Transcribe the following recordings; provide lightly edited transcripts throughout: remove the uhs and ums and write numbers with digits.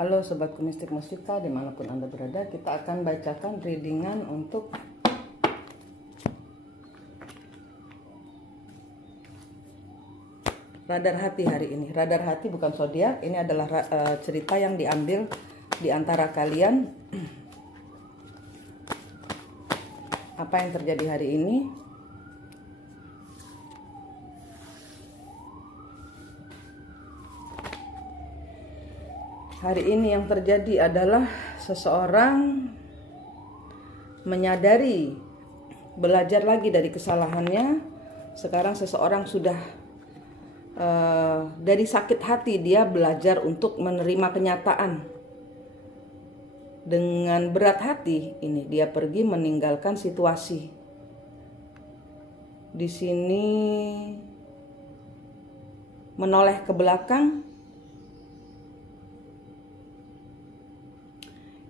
Halo Sobat Mistik Mustika, dimanapun Anda berada, kita akan bacakan readingan untuk radar hati hari ini. Radar hati bukan zodiak, ini adalah cerita yang diambil di antara kalian. Apa yang terjadi hari ini? Hari ini yang terjadi adalah seseorang menyadari, belajar lagi dari kesalahannya. Sekarang seseorang sudah dari sakit hati, dia belajar untuk menerima kenyataan. Dengan berat hati ini dia pergi meninggalkan situasi. Di sini menoleh ke belakang.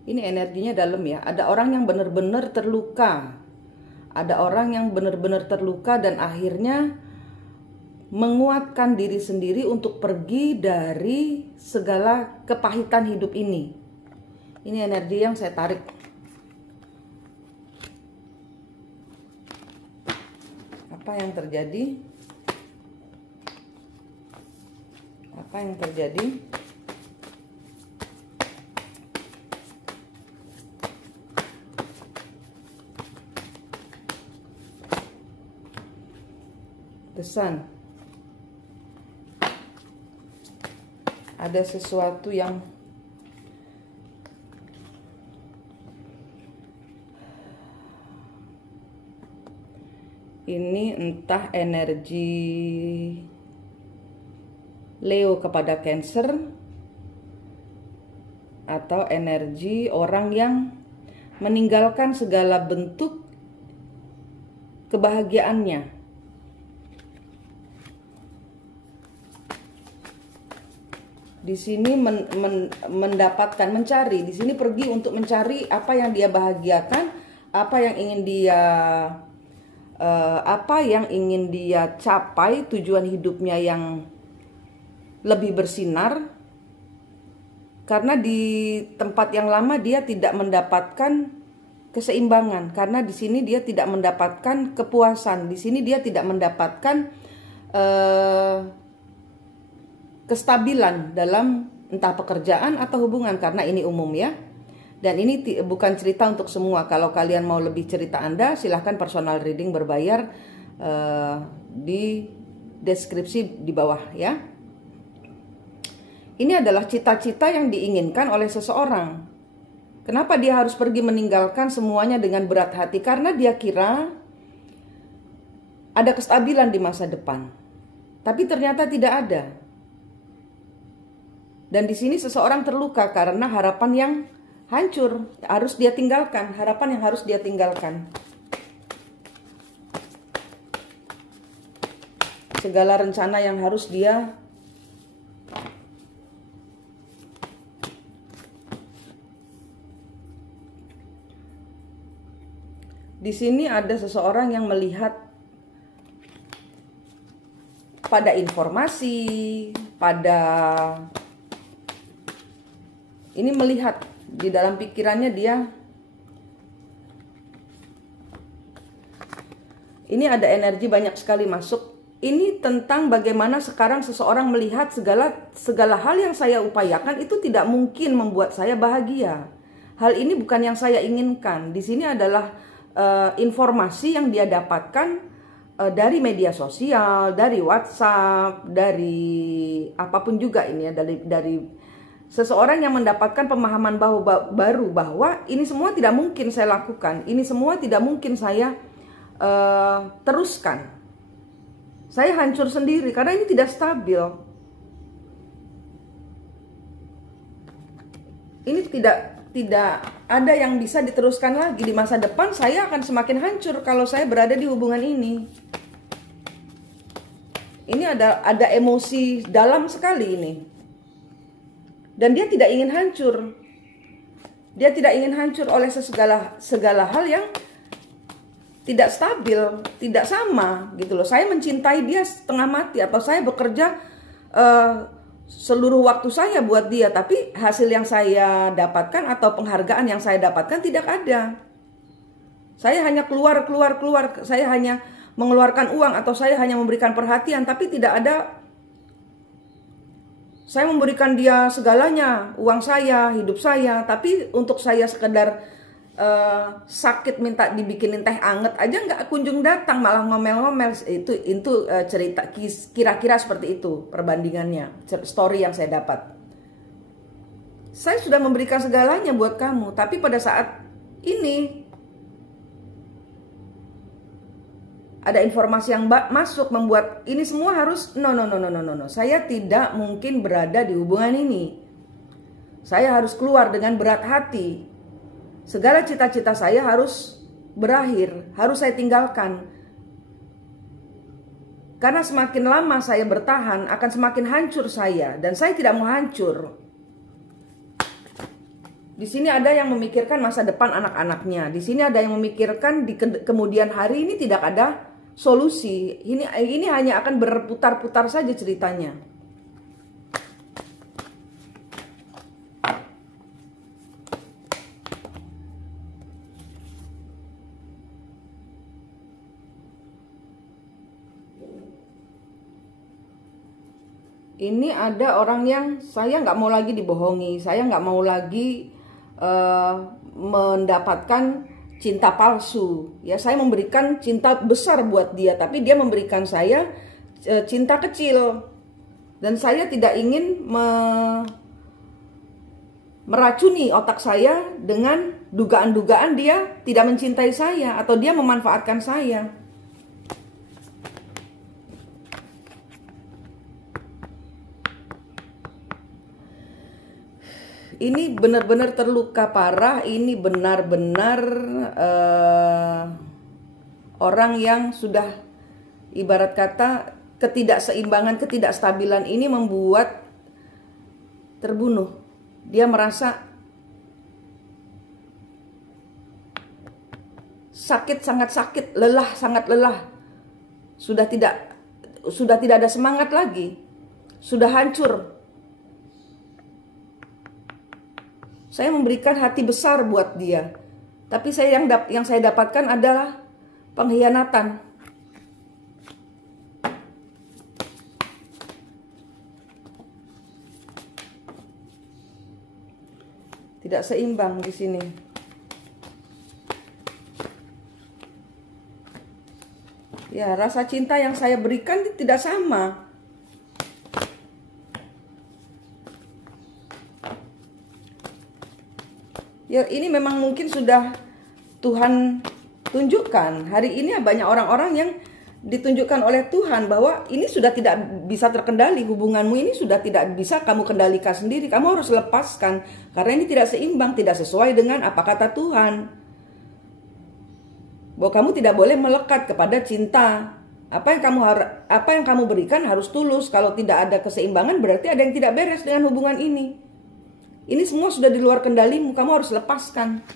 Ini energinya dalam ya. Ada orang yang benar-benar terluka. Ada orang yang benar-benar terluka dan akhirnya menguatkan diri sendiri untuk pergi dari segala kepahitan hidup ini. Ini energi yang saya tarik. Apa yang terjadi? Apa yang terjadi? The Sun. Ada sesuatu yang ini, entah energi Leo kepada Cancer atau energi orang yang meninggalkan segala bentuk kebahagiaannya. Di sini mendapatkan, mencari, di sini pergi untuk mencari apa yang dia bahagiakan, apa yang ingin dia capai, tujuan hidupnya yang lebih bersinar. Karena di tempat yang lama dia tidak mendapatkan keseimbangan, karena di sini dia tidak mendapatkan kepuasan, di sini dia tidak mendapatkan kestabilan dalam entah pekerjaan atau hubungan, karena ini umum ya. Dan ini bukan cerita untuk semua. Kalau kalian mau lebih cerita Anda, silahkan personal reading berbayar di deskripsi di bawah ya. Ini adalah cita-cita yang diinginkan oleh seseorang. Kenapa dia harus pergi meninggalkan semuanya dengan berat hati? Karena dia kira ada kestabilan di masa depan. Tapi ternyata tidak ada. Dan di sini seseorang terluka karena harapan yang hancur, harus dia tinggalkan, harapan yang harus dia tinggalkan. Segala rencana yang harus dia di sini ada seseorang yang melihat pada informasi, pada ini, melihat di dalam pikirannya dia. Ini ada energi banyak sekali masuk. Ini tentang bagaimana sekarang seseorang melihat segala hal yang saya upayakan itu tidak mungkin membuat saya bahagia. Hal ini bukan yang saya inginkan. Di sini adalah informasi yang dia dapatkan dari media sosial, dari WhatsApp, dari apapun juga ini ya, dari seseorang yang mendapatkan pemahaman baru bahwa ini semua tidak mungkin saya lakukan, ini semua tidak mungkin saya teruskan. Saya hancur sendiri karena ini tidak stabil. Ini tidak ada yang bisa diteruskan lagi di masa depan. Saya akan semakin hancur kalau saya berada di hubungan ini. Ini ada emosi dalam sekali ini. Dan dia tidak ingin hancur. Dia tidak ingin hancur oleh segala hal yang tidak stabil, tidak sama gitu loh. Saya mencintai dia setengah mati, atau saya bekerja seluruh waktu saya buat dia, tapi hasil yang saya dapatkan atau penghargaan yang saya dapatkan tidak ada. Saya hanya keluar, saya hanya mengeluarkan uang atau saya hanya memberikan perhatian, tapi tidak ada. Saya memberikan dia segalanya, uang saya, hidup saya, tapi untuk saya sekedar sakit minta dibikinin teh anget aja nggak kunjung datang, malah ngomel-ngomel. Itu cerita kira-kira seperti itu perbandingannya, story yang saya dapat. Saya sudah memberikan segalanya buat kamu, tapi pada saat ini ada informasi yang masuk membuat ini semua harus no. Saya tidak mungkin berada di hubungan ini. Saya harus keluar dengan berat hati. Segala cita-cita saya harus berakhir, harus saya tinggalkan. Karena semakin lama saya bertahan, akan semakin hancur saya, dan saya tidak mau hancur. Di sini ada yang memikirkan masa depan anak-anaknya. Di sini ada yang memikirkan di kemudian hari. Ini tidak ada solusi. Ini hanya akan berputar-putar saja ceritanya. Ini ada orang yang saya nggak mau lagi dibohongi, saya nggak mau lagi mendapatkan cinta palsu. Ya, saya memberikan cinta besar buat dia, tapi dia memberikan saya cinta kecil, dan saya tidak ingin meracuni otak saya dengan dugaan-dugaan dia tidak mencintai saya atau dia memanfaatkan saya. Ini benar-benar terluka parah. Ini benar-benar orang yang sudah, ibarat kata, ketidakseimbangan, ketidakstabilan ini membuat terbunuh. Dia merasa sakit, sangat sakit, lelah, sangat lelah. Sudah tidak ada semangat lagi. Sudah hancur. Saya memberikan hati besar buat dia, tapi yang saya dapatkan adalah pengkhianatan. Tidak seimbang di sini. Ya, rasa cinta yang saya berikan tidak sama. Ya, ini memang mungkin sudah Tuhan tunjukkan. Hari ini banyak orang-orang yang ditunjukkan oleh Tuhan bahwa ini sudah tidak bisa terkendali, hubunganmu ini sudah tidak bisa kamu kendalikan sendiri. Kamu harus lepaskan karena ini tidak seimbang, tidak sesuai dengan apa kata Tuhan. Bahwa kamu tidak boleh melekat kepada cinta. Apa yang kamu berikan harus tulus. Kalau tidak ada keseimbangan berarti ada yang tidak beres dengan hubungan ini. Ini semua sudah di luar kendalimu, kamu harus lepaskan.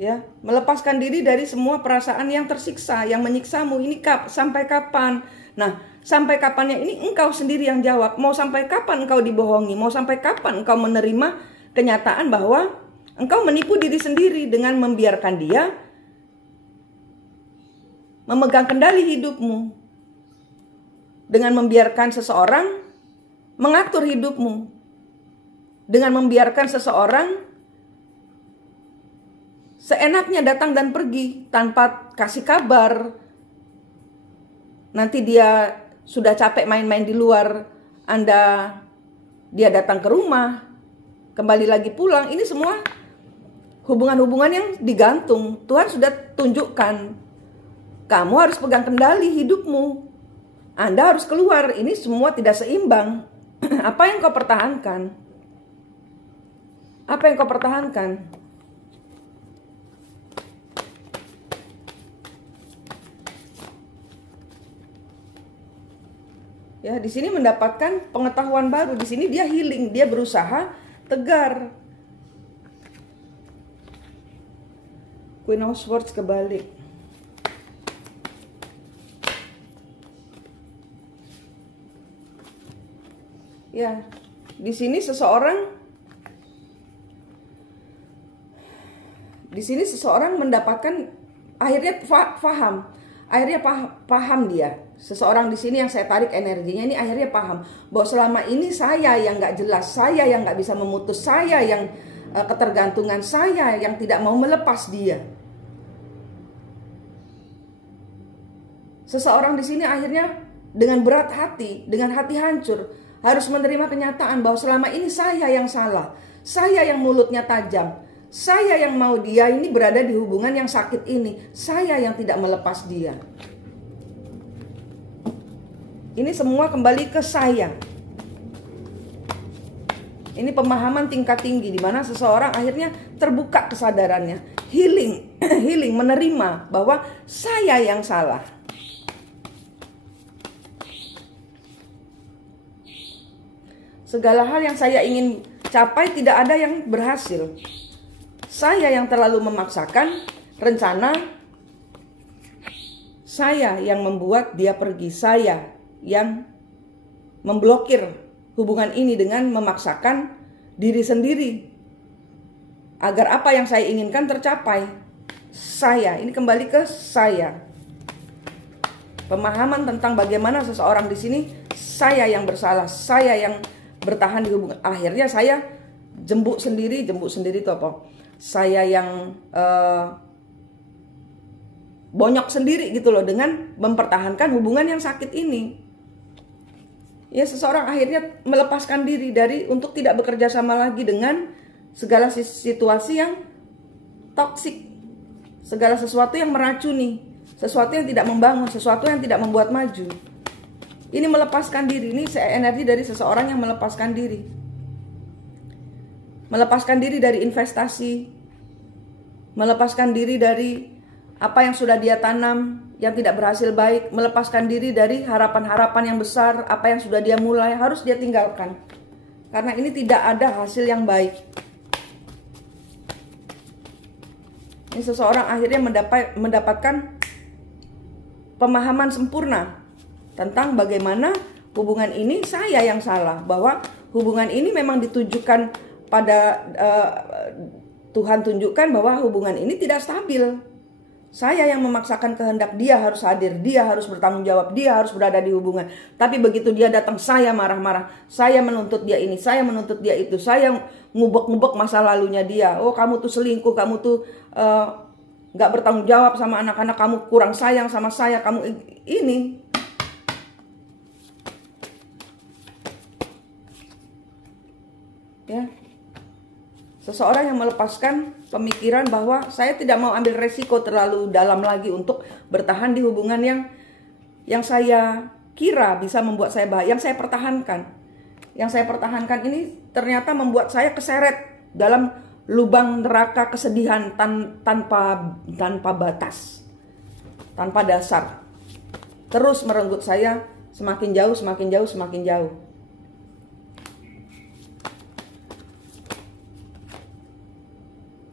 Ya, melepaskan diri dari semua perasaan yang tersiksa, yang menyiksamu. Ini sampai kapan? Nah, sampai kapannya ini engkau sendiri yang jawab. Mau sampai kapan engkau dibohongi? Mau sampai kapan engkau menerima kenyataan bahwa engkau menipu diri sendiri dengan membiarkan dia memegang kendali hidupmu? Dengan membiarkan seseorang mengatur hidupmu. Dengan membiarkan seseorang seenaknya datang dan pergi tanpa kasih kabar. Nanti dia sudah capek main-main di luar, dia datang ke rumah, kembali lagi pulang. Ini semua hubungan-hubungan yang digantung. Tuhan sudah tunjukkan, kamu harus pegang kendali hidupmu. Anda harus keluar, ini semua tidak seimbang. Apa yang kau pertahankan? Apa yang kau pertahankan? Ya, di sini mendapatkan pengetahuan baru. Di sini dia healing, dia berusaha tegar. Queen of Swords kebalik. Ya, di sini seseorang mendapatkan akhirnya paham. Akhirnya paham dia. Seseorang di sini yang saya tarik energinya ini akhirnya paham bahwa selama ini saya yang nggak jelas, saya yang nggak bisa memutus, saya yang ketergantungan, saya yang tidak mau melepas dia. Seseorang di sini akhirnya dengan berat hati, dengan hati hancur, harus menerima kenyataan bahwa selama ini saya yang salah, saya yang mulutnya tajam, saya yang mau dia ini berada di hubungan yang sakit ini, saya yang tidak melepas dia. Ini semua kembali ke saya. Ini pemahaman tingkat tinggi di mana seseorang akhirnya terbuka kesadarannya, healing, healing, menerima bahwa saya yang salah. Segala hal yang saya ingin capai tidak ada yang berhasil. Saya yang terlalu memaksakan rencana, saya yang membuat dia pergi, saya yang memblokir hubungan ini dengan memaksakan diri sendiri agar apa yang saya inginkan tercapai. Saya, ini kembali ke saya. Pemahaman tentang bagaimana seseorang di sini, saya yang bersalah, saya yang bertahan di hubungan. Akhirnya saya jembuk sendiri itu apa? Saya yang bonyok sendiri gitu loh dengan mempertahankan hubungan yang sakit ini. Ya, seseorang akhirnya melepaskan diri dari untuk tidak bekerja sama lagi dengan segala situasi yang toksik, segala sesuatu yang meracuni, sesuatu yang tidak membangun, sesuatu yang tidak membuat maju. Ini melepaskan diri, ini energi dari seseorang yang melepaskan diri. Melepaskan diri dari investasi, melepaskan diri dari apa yang sudah dia tanam yang tidak berhasil baik, melepaskan diri dari harapan-harapan yang besar, apa yang sudah dia mulai harus dia tinggalkan. Karena ini tidak ada hasil yang baik. Ini seseorang akhirnya mendapatkan pemahaman sempurna tentang bagaimana hubungan ini saya yang salah, bahwa hubungan ini memang ditujukan pada Tuhan tunjukkan bahwa hubungan ini tidak stabil. Saya yang memaksakan kehendak, dia harus hadir, dia harus bertanggung jawab, dia harus berada di hubungan. Tapi begitu dia datang, saya marah-marah, saya menuntut dia ini, saya menuntut dia itu, saya ngubek-ngubek masa lalunya dia. Oh, kamu tuh selingkuh, kamu tuh gak bertanggung jawab sama anak-anak, kamu kurang sayang sama saya, kamu ini. Ya. Seseorang yang melepaskan pemikiran bahwa saya tidak mau ambil resiko terlalu dalam lagi untuk bertahan di hubungan yang saya kira bisa membuat saya bahagia, yang saya pertahankan. Yang saya pertahankan ini ternyata membuat saya keseret dalam lubang neraka kesedihan tanpa batas, tanpa dasar. Terus merenggut saya semakin jauh, semakin jauh, semakin jauh.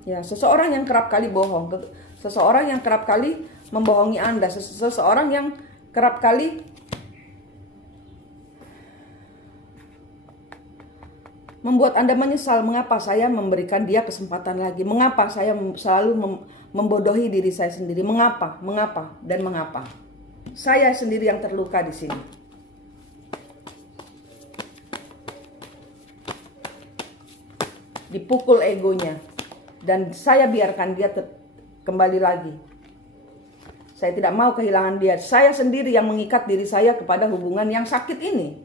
Ya, seseorang yang kerap kali bohong, seseorang yang kerap kali membohongi Anda, seseorang yang kerap kali membuat Anda menyesal, mengapa saya memberikan dia kesempatan lagi, mengapa saya selalu membodohi diri saya sendiri, mengapa, dan mengapa. Saya sendiri yang terluka di sini. Dipukul egonya. Dan saya biarkan dia kembali lagi. Saya tidak mau kehilangan dia. Saya sendiri yang mengikat diri saya kepada hubungan yang sakit ini.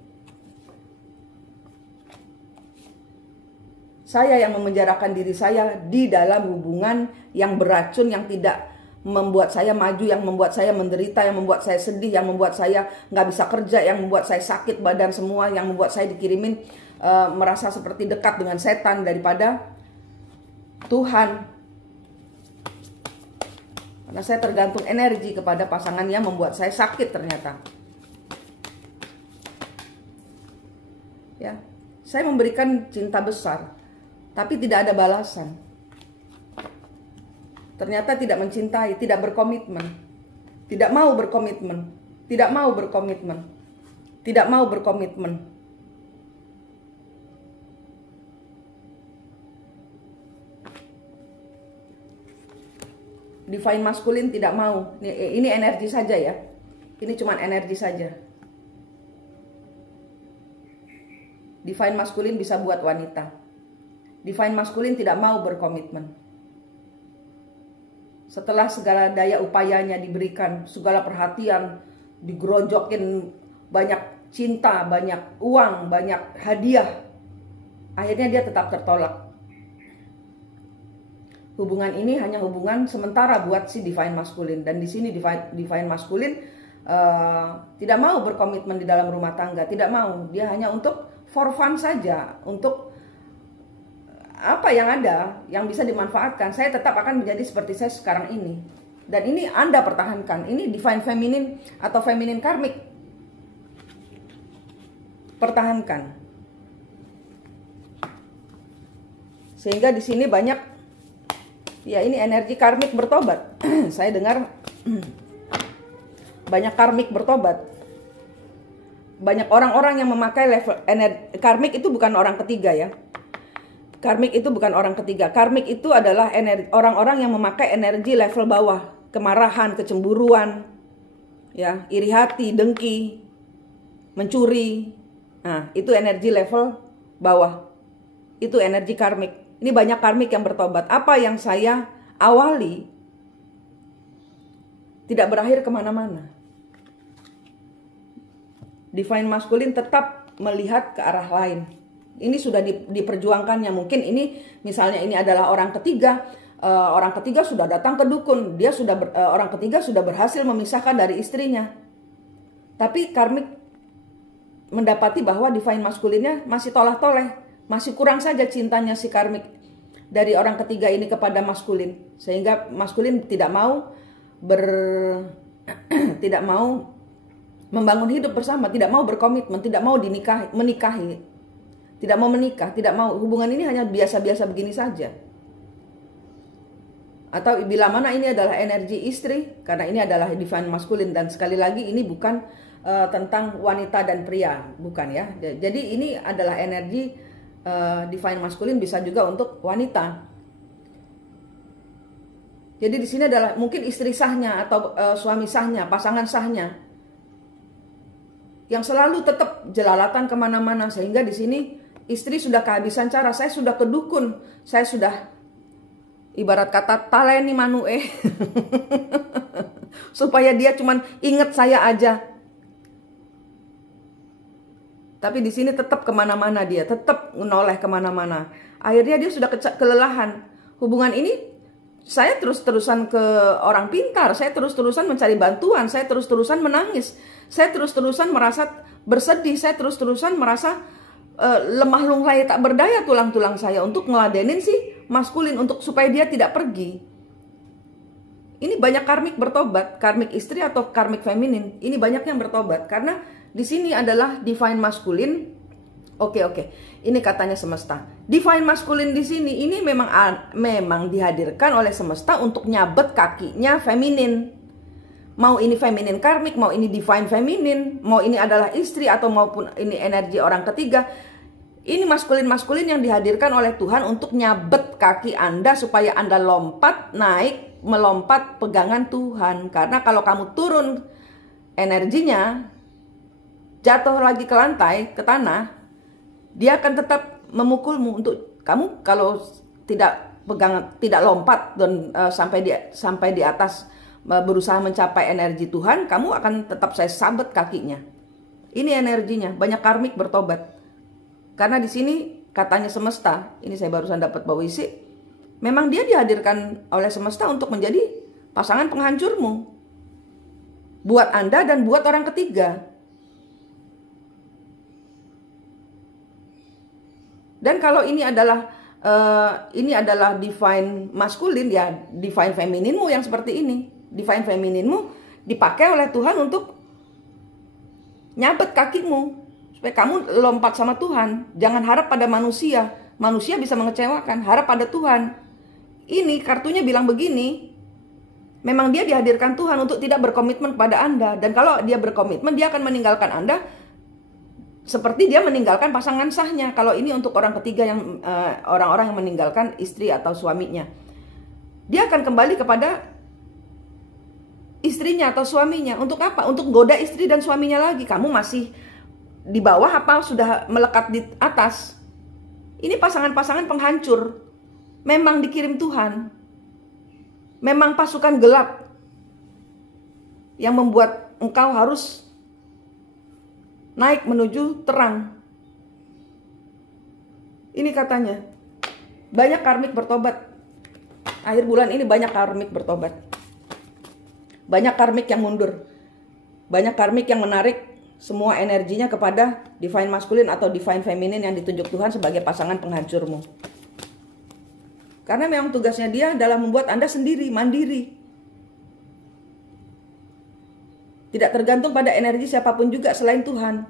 Saya yang memenjarakan diri saya di dalam hubungan yang beracun, yang tidak membuat saya maju, yang membuat saya menderita, yang membuat saya sedih, yang membuat saya nggak bisa kerja, yang membuat saya sakit badan semua, yang membuat saya dikirimin merasa seperti dekat dengan setan daripada Tuhan. Karena saya tergantung energi kepada pasangan yang membuat saya sakit ternyata. Ya, saya memberikan cinta besar, tapi tidak ada balasan. Ternyata tidak mencintai, tidak berkomitmen, tidak mau berkomitmen, tidak mau berkomitmen, tidak mau berkomitmen. Divine maskulin tidak mau. Ini energi saja ya. Ini cuma energi saja. Divine maskulin bisa buat wanita. Divine maskulin tidak mau berkomitmen. Setelah segala daya upayanya diberikan, segala perhatian, digerojokin banyak cinta, banyak uang, banyak hadiah, akhirnya dia tetap tertolak. Hubungan ini hanya hubungan sementara buat si divine maskulin. Dan di sini divine maskulin tidak mau berkomitmen di dalam rumah tangga, tidak mau. Dia hanya untuk for fun saja, untuk apa yang ada, yang bisa dimanfaatkan. Saya tetap akan menjadi seperti saya sekarang ini. Dan ini Anda pertahankan. Ini divine feminine atau feminine karmik. Pertahankan. Sehingga di sini banyak, ya ini energi karmik bertobat. Saya dengar banyak karmik bertobat. Banyak orang-orang yang memakai level energi karmik itu bukan orang ketiga ya. Karmik itu bukan orang ketiga. Karmik itu adalah orang-orang yang memakai energi level bawah, kemarahan, kecemburuan, ya, iri hati, dengki, mencuri. Nah, itu energi level bawah. Itu energi karmik. Ini banyak karmik yang bertobat. Apa yang saya awali tidak berakhir kemana-mana. Divine maskulin tetap melihat ke arah lain. Ini sudah diperjuangkannya. Mungkin ini misalnya ini adalah orang ketiga. Orang ketiga sudah datang ke dukun. Dia sudah orang ketiga sudah berhasil memisahkan dari istrinya. Tapi karmik mendapati bahwa divine maskulinnya masih toleh-toleh. Masih kurang saja cintanya si karmik dari orang ketiga ini kepada maskulin. Sehingga maskulin tidak mau tidak mau membangun hidup bersama, tidak mau berkomitmen, tidak mau menikahi, tidak mau menikah, tidak mau. Hubungan ini hanya biasa-biasa begini saja. Atau bila mana ini adalah energi istri, karena ini adalah divine maskulin. Dan sekali lagi ini bukan tentang wanita dan pria, bukan ya. Jadi ini adalah energi divine maskulin, bisa juga untuk wanita. Jadi di sini adalah mungkin istri sahnya atau suami sahnya, pasangan sahnya, yang selalu tetap jelalatan kemana-mana. Sehingga di sini istri sudah kehabisan cara. Saya sudah ke dukun, saya sudah ibarat kata taleni manue supaya dia cuman inget saya aja. Tapi di sini tetap kemana-mana dia, tetap menoleh kemana-mana. Akhirnya dia sudah kelelahan. Hubungan ini saya terus-terusan ke orang pintar, saya terus-terusan mencari bantuan, saya terus-terusan menangis, saya terus-terusan merasa bersedih, saya terus-terusan merasa lemah lunglai tak berdaya tulang-tulang saya untuk ngeladenin si maskulin untuk supaya dia tidak pergi. Ini banyak karmik bertobat, karmik istri atau karmik feminin. Ini banyak yang bertobat karena di sini adalah divine maskulin. Oke. Ini katanya semesta. Divine maskulin di sini ini memang dihadirkan oleh semesta untuk nyabet kakinya feminin. Mau ini feminin karmik, mau ini divine feminin, mau ini adalah istri atau maupun ini energi orang ketiga. Ini maskulin-maskulin yang dihadirkan oleh Tuhan untuk nyabet kaki Anda supaya Anda lompat, naik, melompat pegangan Tuhan. Karena kalau kamu turun energinya, jatuh lagi ke lantai, ke tanah, dia akan tetap memukulmu. Untuk kamu kalau tidak pegang, tidak lompat dan sampai di atas berusaha mencapai energi Tuhan, kamu akan tetap saya sabet kakinya. Ini energinya, banyak karmik bertobat. Karena di sini katanya semesta, ini saya barusan dapat bawa isi, memang dia dihadirkan oleh semesta untuk menjadi pasangan penghancurmu. Buat Anda dan buat orang ketiga. Dan kalau ini adalah divine maskulin, ya divine femininmu yang seperti ini. Divine femininmu dipakai oleh Tuhan untuk nyabet kakimu supaya kamu lompat sama Tuhan. Jangan harap pada manusia. Manusia bisa mengecewakan, harap pada Tuhan. Ini kartunya bilang begini. Memang dia dihadirkan Tuhan untuk tidak berkomitmen pada Anda. Dan kalau dia berkomitmen, dia akan meninggalkan Anda seperti dia meninggalkan pasangan sahnya. Kalau ini untuk orang ketiga, yang orang-orang yang meninggalkan istri atau suaminya, dia akan kembali kepada istrinya atau suaminya. Untuk apa? Untuk goda istri dan suaminya lagi. Kamu masih di bawah apa sudah melekat di atas? Ini pasangan-pasangan penghancur. Memang dikirim Tuhan. Memang pasukan gelap yang membuat engkau harus naik menuju terang. Ini katanya, banyak karmik bertobat. Akhir bulan ini banyak karmik bertobat. Banyak karmik yang mundur. Banyak karmik yang menarik semua energinya kepada divine masculine atau divine feminine yang ditunjuk Tuhan sebagai pasangan penghancurmu. Karena memang tugasnya dia adalah membuat Anda sendiri, mandiri. Tidak tergantung pada energi siapapun juga selain Tuhan.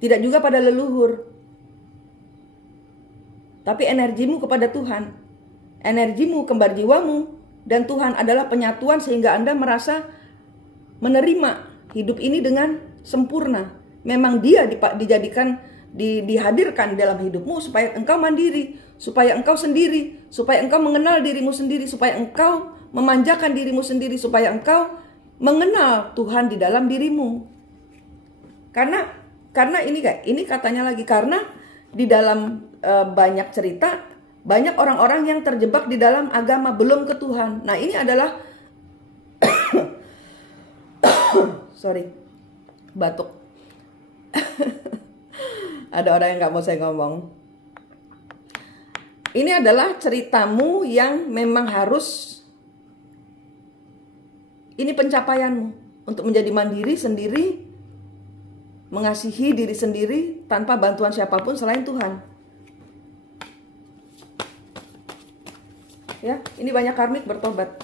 Tidak juga pada leluhur. Tapi energimu kepada Tuhan. Energimu, kembar jiwamu, dan Tuhan adalah penyatuan sehingga Anda merasa menerima hidup ini dengan sempurna. Memang dia dihadirkan dalam hidupmu supaya engkau mandiri, supaya engkau sendiri, supaya engkau mengenal dirimu sendiri, supaya engkau memanjakan dirimu sendiri, supaya engkau mengenal Tuhan di dalam dirimu. Karena ini katanya lagi, karena di dalam banyak cerita, banyak orang-orang yang terjebak di dalam agama belum ke Tuhan. Nah, ini adalah sorry, batuk. Ada orang yang gak mau saya ngomong. Ini adalah ceritamu yang memang harus, ini pencapaianmu untuk menjadi mandiri sendiri, mengasihi diri sendiri tanpa bantuan siapapun selain Tuhan. Ya, ini banyak karmik bertobat.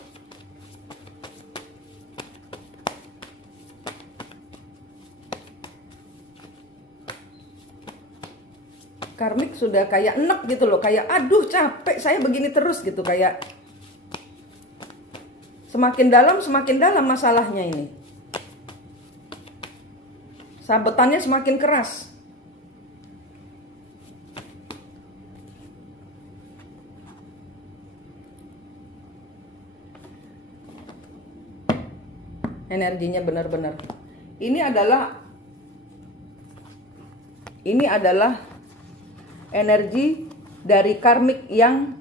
Karmik sudah kayak enek gitu loh, kayak aduh capek saya begini terus gitu, kayak semakin dalam masalahnya ini. Sabetannya semakin keras. Energinya benar-benar. Ini adalah energi dari karmik yang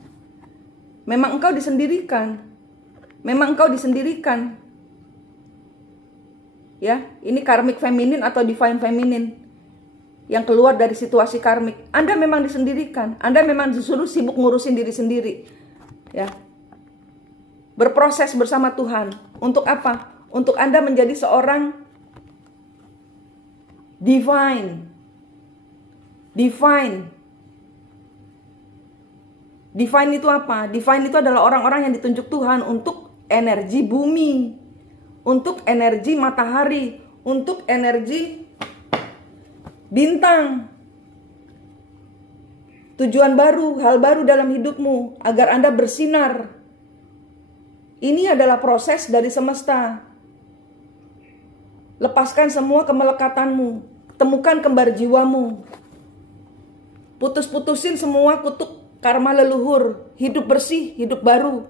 memang engkau disendirikan. Memang engkau disendirikan. Ya, ini karmik feminin atau divine feminine yang keluar dari situasi karmik. Anda memang disendirikan. Anda memang disuruh sibuk ngurusin diri sendiri. Ya. Berproses bersama Tuhan. Untuk apa? Untuk Anda menjadi seorang divine. Divine itu apa? Divine itu adalah orang-orang yang ditunjuk Tuhan untuk energi bumi, untuk energi matahari, untuk energi bintang. Tujuan baru, hal baru dalam hidupmu agar Anda bersinar. Ini adalah proses dari semesta. Lepaskan semua kemelekatanmu, temukan kembar jiwamu. Putus-putusin semua kutuk karma leluhur, hidup bersih, hidup baru.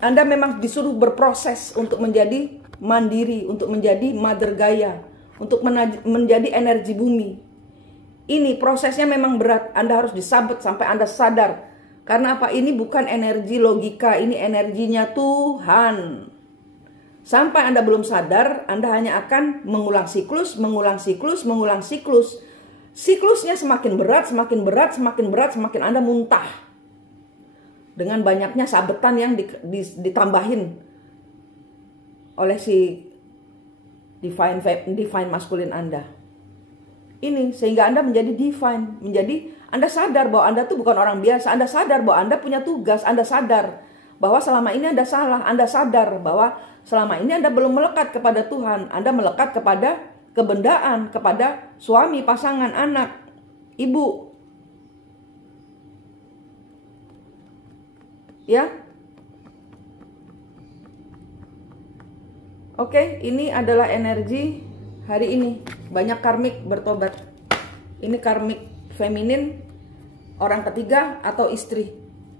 Anda memang disuruh berproses untuk menjadi mandiri, untuk menjadi Mother Gaia, untuk menjadi energi bumi. Ini prosesnya memang berat, Anda harus disabet sampai Anda sadar. Karena apa? Ini bukan energi logika, ini energinya Tuhan. Sampai Anda belum sadar, Anda hanya akan mengulang siklus. Siklusnya semakin berat, semakin Anda muntah. Dengan banyaknya sabetan yang ditambahin oleh si divine maskulin Anda. Ini sehingga Anda menjadi divine, Anda sadar bahwa Anda tuh bukan orang biasa, Anda sadar bahwa Anda punya tugas, Anda sadar bahwa selama ini Anda salah, Anda sadar bahwa selama ini Anda belum melekat kepada Tuhan, Anda melekat kepada kebendaan, kepada suami, pasangan, anak, ibu. Ya. Oke, ini adalah energi hari ini. Banyak karmik bertobat. Ini karmik feminin, orang ketiga atau istri.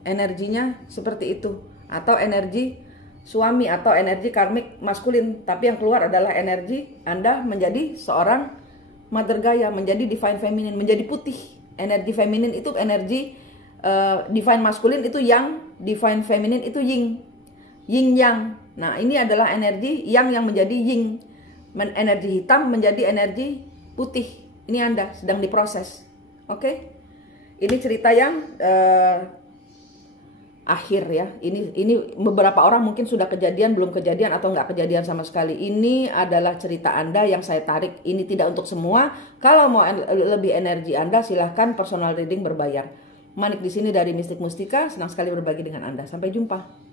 energinya seperti itu, atau energi suami atau energi karmik maskulin, tapi yang keluar adalah energi Anda menjadi seorang Mother Gaia, menjadi divine feminine, menjadi putih. Energi feminine itu energi divine maskulin itu yang, divine feminine itu yin, yin yang. Nah, ini adalah energi yang menjadi yin, energi hitam menjadi energi putih. Ini Anda sedang diproses. Oke? Ini cerita yang akhir ya. Ini beberapa orang mungkin sudah kejadian, belum kejadian, atau nggak kejadian sama sekali. Ini adalah cerita Anda yang saya tarik. Ini tidak untuk semua. Kalau mau lebih energi Anda, silahkan personal reading berbayar. Manik di sini dari Mistik Mustika, senang sekali berbagi dengan Anda. Sampai jumpa.